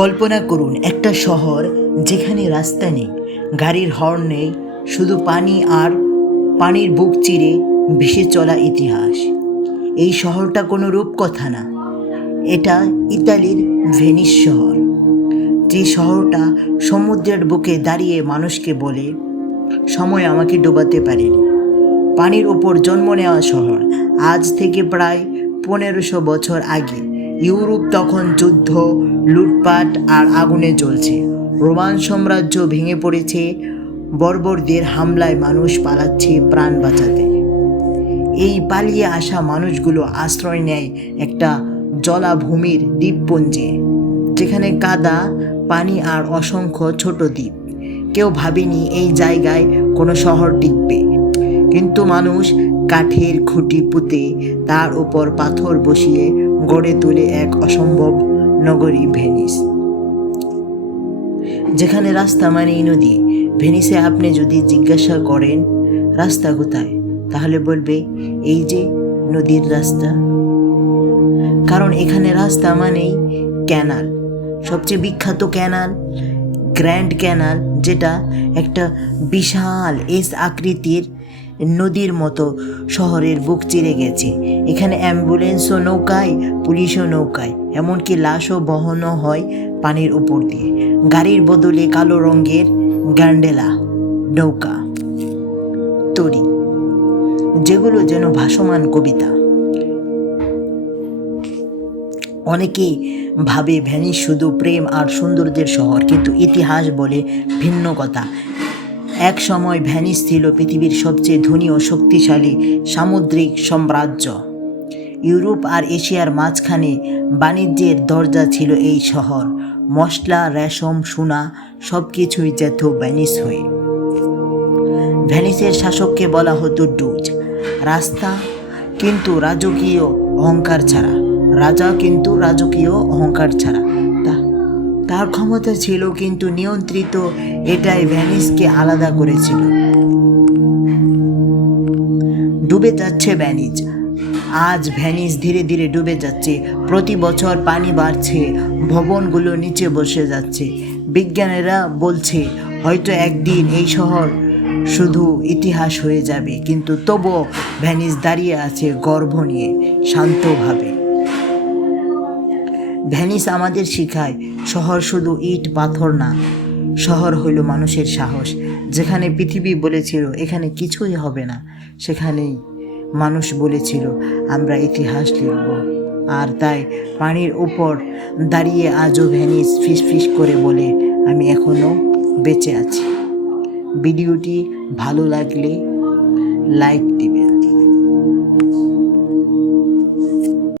কল্পনা করুন একটা শহর যেখানে রাস্তা নেই, গাড়ির হর্ন নেই, শুধু পানি আর পানির বুক চিরে ভেসে চলা ইতিহাস। এই শহরটা কোনো রূপকথা না, এটা ইতালির ভেনিস শহর। যে শহরটা সমুদ্রের বুকে দাঁড়িয়ে মানুষকে বলে, সময় আমাকে ডোবাতে পারেনি। পানির ওপর জন্ম নেওয়া শহর। আজ থেকে প্রায় 1500 বছর আগে ইউরোপ তখন যুদ্ধ, লুটপাট আর আগুনে জ্বলছে। রোমান সাম্রাজ্য ভেঙে পড়েছে, বর্বরদের হামলায় মানুষ পালাচ্ছে প্রাণ বাঁচাতে। এই পালিয়ে আসা মানুষগুলো আশ্রয় নেয় একটা জলাভূমির দ্বীপপুঞ্জে, যেখানে কাদা, পানি আর অসংখ্য ছোট দ্বীপ। কেউ ভাবেনি এই জায়গায় কোনো শহর টিকবে, কিন্তু মানুষ কাঠের খুঁটি পুঁতে তার উপর পাথর বসিয়ে গড়ে তোলে এক অসম্ভব নগরী ভেনিস, যেখানে রাস্তা মানেই নদী। ভেনিসে আপনি যদি জিজ্ঞাসা করেন রাস্তা কোথায়, তাহলে বলবে এই যে নদীর রাস্তা। কারণ এখানে রাস্তা মানেই ক্যানাল। সবচেয়ে বিখ্যাত ক্যানাল গ্র্যান্ড ক্যানাল, যেটা একটা বিশাল এস আকৃতির নদীর মতো শহরের বুক চিরে গেছে। এখানে অ্যাম্বুলেন্সও নৌকায়, পুলিশও নৌকায়, এমনকি লাশও বহনও হয় পানির উপর দিয়ে। গাড়ির বদলে কালো রঙের গ্যান্ডেলা নৌকা তৈরি, যেগুলো যেন ভাসমান কবিতা। অনেকেই ভাবে ভেনিস শুধু প্রেম আর সৌন্দর্যের শহর, কিন্তু ইতিহাস বলে ভিন্ন কথা। এক সময় ভেনিস ছিল পৃথিবীর সবচেয়ে ধনী ও শক্তিশালী সামুদ্রিক সাম্রাজ্য। ইউরোপ আর এশিয়ার মাঝখানে বাণিজ্যের দরজা ছিল এই শহর। মশলা, রেশম, সোনা সব কিছুই যেত ভেনিস হয়ে। ভেনিসের শাসককে বলা হতো ডুজ, রাস্তা কিন্তু রাজকীয় অহংকার ছাড়া, রাজা কিন্তু রাজকীয় অহংকার ছাড়া। তার ক্ষমতা ছিল কিন্তু নিয়ন্ত্রিত, এটাই ভেনিসকে আলাদা করেছিল। ডুবে যাচ্ছে ভেনিস। আজ ভেনিস ধীরে ধীরে ডুবে যাচ্ছে। প্রতি বছর পানি বাড়ছে, ভবনগুলো নিচে বসে যাচ্ছে। বিজ্ঞানীরা বলছে হয়তো একদিন এই শহর শুধু ইতিহাস হয়ে যাবে, কিন্তু তবুও ভেনিস দাঁড়িয়ে আছে গর্ব নিয়ে, শান্তভাবে। ভেনিস আমাদের শেখায় শহর শুধু ইট পাথর না, শহর হইল মানুষের সাহস। যেখানে পৃথিবী বলেছিল এখানে কিছুই হবে না, সেখানেই মানুষ বলেছিল আমরা ইতিহাস লিখব। আর তাই পানির উপর দাঁড়িয়ে আজও ভেনিস ফিসফিস করে বলে আমি এখনো বেঁচে আছি। ভিডিওটি ভালো লাগলে লাইক দিবেন।